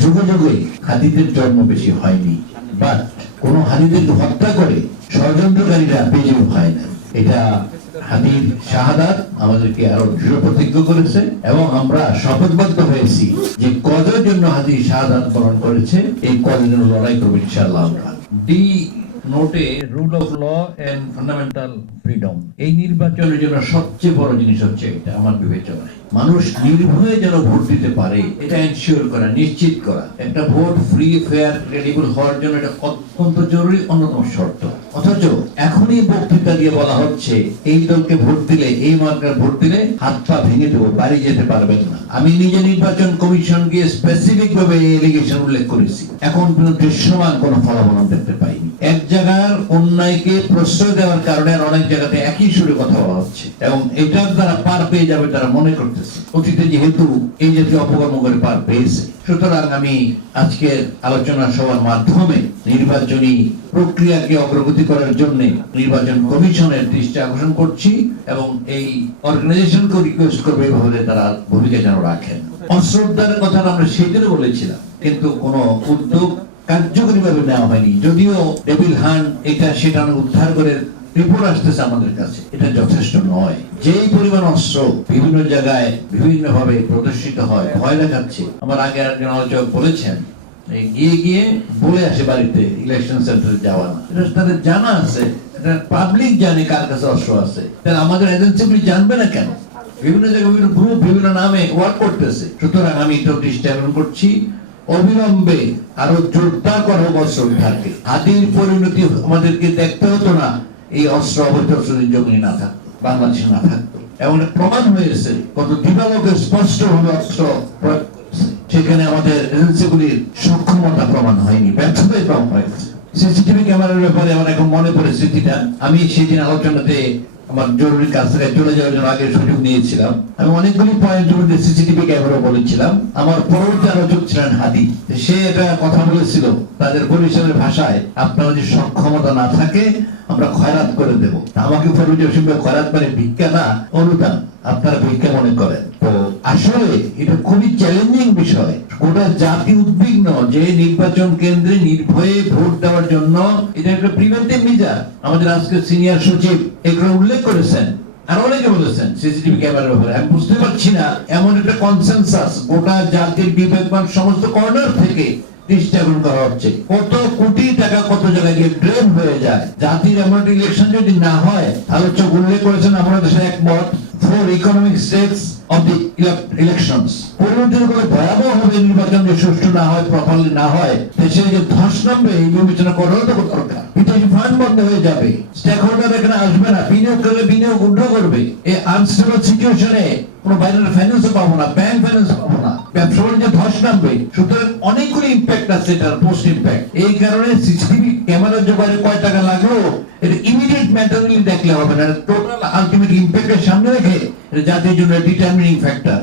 যুগে যুগে হাদিদের জন্ম বেশি হয়নি, বাট কোন হাদিদেরকে হত্যা করে ষড়যন্ত্রকারীরা বেজেও হয় না। এটা হাদির শাহাদাত আমাদেরকে আরো দৃঢ় প্রতিজ্ঞ করেছে এবং আমরা শপথবদ্ধ হয়েছি যে কজের জন্য হাদির শাহাদাত বরণ করেছে এই কজের জন্য লড়াই করবো ইনশাআল্লাহ। Denote rule of law and fundamental freedom, এই নির্বাচনের জন্য সবচেয়ে বড় জিনিস হচ্ছে এটা আমার বিবেচনায় মানুষ নির্ভয়ে যেন ভোট দিতে পারে এটা এনশিওর করা, নিশ্চিত করা। একটা ভোট ফ্রি ফেয়ার ক্রেডিবল হওয়ার জন্য এটা অত্যন্ত জরুরি, অন্যতম শর্ত। অথচ এখনই বক্তৃতা দিয়ে বলা হচ্ছে এই দলকে ভোট দিলে, এই মার্কার ভোট দিলে হাত পা ভেঙে দেবো, বাড়ি যেতে পারবেন না। আমি নিজে নির্বাচন কমিশন গিয়ে স্পেসিফিক ভাবে এই এলিগেশন উল্লেখ করেছি, এখন কোনো দৃশ্যমান কোনো ফলাফল দেখতে পাইনি। এক জায়গার অন্যায়কে প্রশ্রয় দেওয়ার কারণে অনেক জায়গাতে একই সুরে কথা বলা হচ্ছে এবং এটার দ্বারা পার পেয়ে যাবে তারা মনে করতেছে। অতীতে যেহেতু এই জাতীয় অপকর্ম করে পার পেয়েছে, সুতরাং আমি আজকের আলোচনা সভার মাধ্যমে নির্বাচনী প্রক্রিয়াকে অগ্রগতি করার জন্য নির্বাচন কমিশনের দৃষ্টি আকর্ষণ করছি এবং এই অর্গানাইজেশনকে রিকোয়েস্ট করবে এভাবে তারা ভূমিকা যেন রাখেন। অস্ত্র উদ্ধারের কথা আমরা সেদিনও বলেছিলাম, কিন্তু কোনো উদ্যোগ কার্যকরী ভাবে নেওয়া হয়নি। যদিও ডেভিল হান এটা সেটা উদ্ধার করে রিপোর্ট আসতেছে আমাদের কাছে, এটা যথেষ্ট নয়। যেই পরিমাণ অস্ত্র বিভিন্ন জায়গায় বিভিন্ন ভাবে প্রদর্শিত হয়, ভয় দেখাচ্ছে। আমার আগে একজন আলোচক বলেছেন গিয়ে গিয়ে বলে আসে বাড়িতে ইলেকশন সেন্টারে যাওয়া না, এটা তাদের জানা আছে, এটা পাবলিক জানে কার কাছে অস্ত্র আছে, তাহলে আমাদের এজেন্সিগুলি জানবে না কেন? বিভিন্ন জায়গায় বিভিন্ন গ্রুপ বিভিন্ন নামে ওয়ার্ক করতেছে। সুতরাং আমি এটা দৃষ্টি আকর্ষণ করছি, অবিলম্বে আরো জোরদার করা হোক অস্ত্র উদ্ধারকে। আদির পরিণতি আমাদেরকে দেখতে হতো না এই অস্ত্র অবৈধ অস্ত্রের জমি না থাকতো, বাংলাদেশে না থাকতো। এমন প্রমাণ হয়েছে কত দিবালোকে স্পষ্ট ভাবে অস্ত্র সেখানে আমাদের এজেন্সিগুলির সক্ষমতা প্রমাণ হয়নি, ব্যর্থতাই প্রমাণ হয়েছে। সিসিটিভি ক্যামেরার ব্যাপারে আমার এখন মনে পড়ে স্মৃতিটা। আমি সেদিন আলোচনাতে আমার জরুরি কাজ থেকে চলে যাওয়ার জন্য আগে সুযোগ নিয়েছিলাম। আমি অনেকগুলি পয়েন্টের মধ্যে সিসিটিভি ক্যামেরা বলেছিলাম। আমার পরবর্তী আলোচক ছিলেন হাদি, সে এটা কথা বলেছিল তাদের বরিশালের ভাষায়, আপনারা যদি সক্ষমতা না থাকে আমরা খয়রাত করে দেব। আমাকে খয়রাত মানে ভিক্ষা না, অনুদান, আপনারা ভিক্ষা মনে করেন। তো আসলে এটা খুবই চ্যালেঞ্জিং বিষয়। গোটা জাতি উদ্বিগ্ন যে নির্বাচন কেন্দ্রে নির্ভয়ে ভোট দেওয়ার জন্য এটা একটা প্রিভেন্টিভ মেজার। আমাদের আজকে সিনিয়র সচিব এগুলো উল্লেখ করেছেন, আর অনেকে বলেছেন সিসিটিভি ক্যামেরার ব্যাপারে। আমি বুঝতে পারছি না এমন একটা কনসেনসাস গোটা জাতির বিবেকবান সমস্ত কর্নার থেকে দৃষ্টি আকর্ষণ করা হচ্ছে। কত কোটি টাকা কত জায়গায় গিয়ে ড্রেন হয়ে যায়। জাতির এমন একটা ইলেকশন যদি না হয়, আলোচক উল্লেখ করেছেন আমরা দেশের একমত, for economic states of the elections, পরিণতির করে ভয়াবহ হবে নির্বাচন যে সুষ্ঠু না হয়, প্রপারলি না হয়, দেশে যে ধস নামবে এই বিবেচনা করাও তো দরকার। বিদেশি ফান্ড বন্ধ হয়ে যাবে, স্টেক হোল্ডার এখানে আসবে না, বিনিয়োগ করলে বিনিয়োগ উন্নত করবে। এই আনস্টেবল সিচুয়েশনে কোনো বাইরের ফাইন্যান্সও পাবো না, ব্যাংক ফাইন্যান্স পাবো না, ব্যবসা বাণিজ্য ধস নামবে। সুতরাং অনেকগুলো ইম্প্যাক্ট আছে, এটার পোস্ট ইম্প্যাক্ট। এই কারণে সিসিটিভি ক্যামেরার জোগাড়ে কয় টাকা লাগলো এটা ইমিডিয়েট ম্যাটারলি দেখলে হবে না, টোটাল আলটিমেট ইম্প্যাক্টের সামনে রেখে এটা জাতির জন্য ডিটারমিনিং ফ্যাক্টর।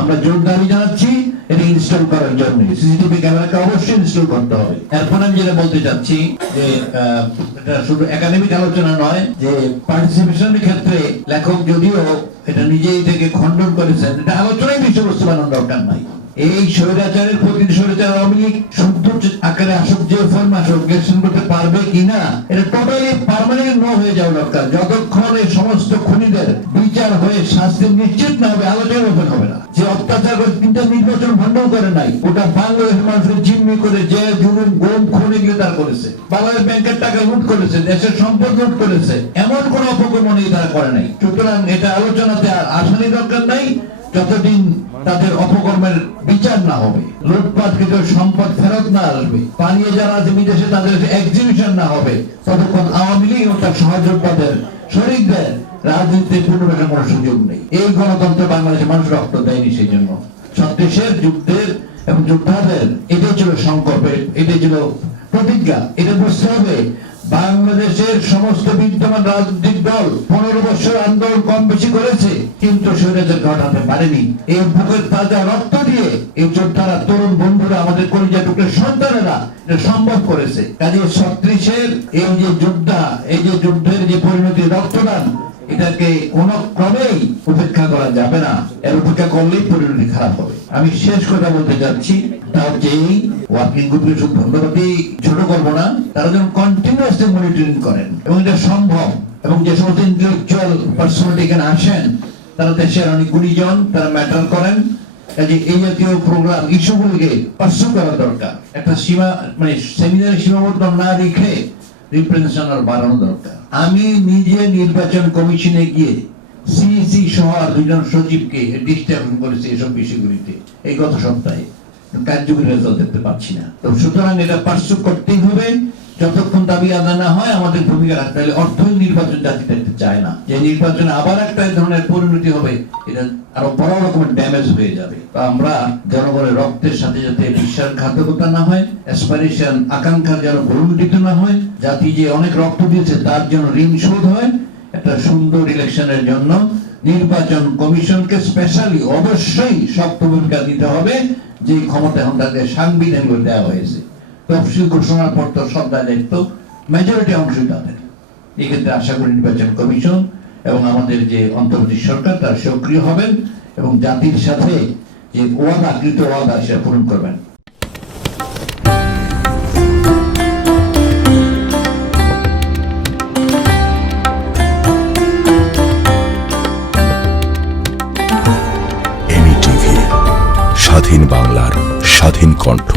আমরা জোর দাবি জানাচ্ছি এটা ইনস্টল করার জন্য সিসিটিভি ক্যামেরাকে অবশ্যই ইনস্টল করতে হবে। এরপর আমি যেটা বলতে চাচ্ছি যে এটা শুধু একাডেমিক আলোচনা নয়, যে পার্টিসিপেশনের ক্ষেত্রে লেখক যদিও এটা নিজেই থেকে খণ্ডন করেছেন, এটা আলোচনায় বিষয়বস্তু বানানোর দরকার নাই। এই স্বৈরাচারের প্রতি স্বৈরাচার আওয়ামী লীগ শুদ্ধ আকারে আসুক, যে ফর্ম আসুক, ইলেকশন করতে পারবে কিনা এটা টোটালি পার্মানেন্ট নো হয়ে যাওয়া দরকার। যতক্ষণ এই সমস্ত খুনিদের বিচার হয়ে শাস্তি নিশ্চিত না হবে, আলোচনা ওপেন হবে না। যে অত্যাচার করে তিনটা নির্বাচন ভণ্ডন করে নাই, ওটা বাংলাদেশের মানুষের জিম্মি করে যে জুলুম গম খুনে গিয়ে তারা করেছে, বাংলাদেশ ব্যাংকের টাকা লুট করেছে, দেশের সম্পদ লুট করেছে, এমন কোন অপকর্ম নেই তারা করে নাই। সুতরাং এটা আলোচনাতে আর আসারই দরকার নাই যতদিন তাদের অপকর্মের বিচার না হবে, লুটপাটকৃত সম্পদ ফেরত না আসবে, পালিয়ে যারা আছে বিদেশে তাদের এক্সিবিশন না হবে, ততক্ষণ আওয়ামী লীগ ও তার সহযোদ্ধাদের শরিকদের রাজনীতিতে পুনর্বাসনের কোনো সুযোগ নেই। এই গণতন্ত্র বাংলাদেশের মানুষ রক্ত দেয়নি, সেই জন্য দেশের যুদ্ধের এবং যোদ্ধাদের এটাই ছিল সংকল্প, এটাই ছিল প্রতিজ্ঞা। এটা বুঝতে হবে বাংলাদেশের সমস্ত বিদ্যমান রাজনৈতিক দল 15 বছর আন্দোলন কম বেশি করেছে, কিন্তু স্বৈরাচার ঘটাতে পারেনি। এই বুকের তাজা রক্ত দিয়ে এই যোদ্ধারা, তরুণ বন্ধুরা, আমাদের কলিজা টুকরের সন্তানেরা এটা সম্ভব করেছে। কাজে 36-এর এই যে যোদ্ধা, এই যে যুদ্ধের যে পরিণতি, রক্তদান, এটাকে কোনো ক্রমেই উপেক্ষা করা যাবে না। এর উপেক্ষা করলেই পরিণতি খারাপ হবে। আমি শেষ কথা বলতে যাচ্ছি, তা হচ্ছে এই ওয়ার্কিং গ্রুপকে শুধু ধন্যবাদই ছোট করবো না, তারা যেন কন্টিনিউয়াসলি মনিটরিং করেন এবং এটা সম্ভব। এবং যে সমস্ত ইন্টেলেকচুয়াল পার্সোনালিটি এখানে আসেন তারা দেশের অনেক গুণীজন, তারা ম্যাটার করেন। এই জাতীয় প্রোগ্রাম ইস্যুগুলিকে পার্সু করা দরকার। একটা সীমা মানে সেমিনারে সীমাবদ্ধ না রেখে রিপ্রেজেন্টেশন আর বাড়ানো দরকার। আমি নিজে নির্বাচন কমিশনে গিয়ে সিইসি সহ আর 2 জন সচিবকে ডিস্টার্ব করেছি এসব বিষয়গুলিতে এই গত সপ্তাহে। কার্যকরী রেজাল্ট দেখতে পাচ্ছি না। তো সুতরাং এটা পার্সু করতেই হবে। যতক্ষণ দাবি আদায় না হয় আমাদের ভূমিকা রাখতে হবে। অর্থই নির্বাচন জাতি দেখতে চায় না। যে নির্বাচনে আবার একটা ধরনের পরিণতি হবে, এটা আরো বড় রকমের ড্যামেজ হয়ে যাবে। তো আমরা জনগণের রক্তের সাথে যাতে বিশ্বাসঘাতকতা না হয়, অ্যাসপিরেশন আকাঙ্ক্ষা যেন পরিণত না হয়, জাতি যে অনেক রক্ত দিয়েছে তার জন্য ঋণ শোধ হয়, একটা সুন্দর ইলেকশনের জন্য নির্বাচন কমিশনকে স্পেশালি অবশ্যই শক্ত ভূমিকা দিতে হবে। যে ক্ষমতা এখন তাদের সাংবিধানিক দেওয়া হয়েছে, তফসিল ঘোষণার পর তো সব দায়িত্ব মেজরিটি অংশ তাদের। এক্ষেত্রে আশা করি নির্বাচন কমিশন এবং আমাদের যে অন্তর্বর্তী সরকার তারা সক্রিয় হবেন এবং জাতির সাথে যে ওয়াদা, কৃত ওয়াদা সেটা পূরণ করবেন। স্বাধীন বাংলার স্বাধীন কণ্ঠ।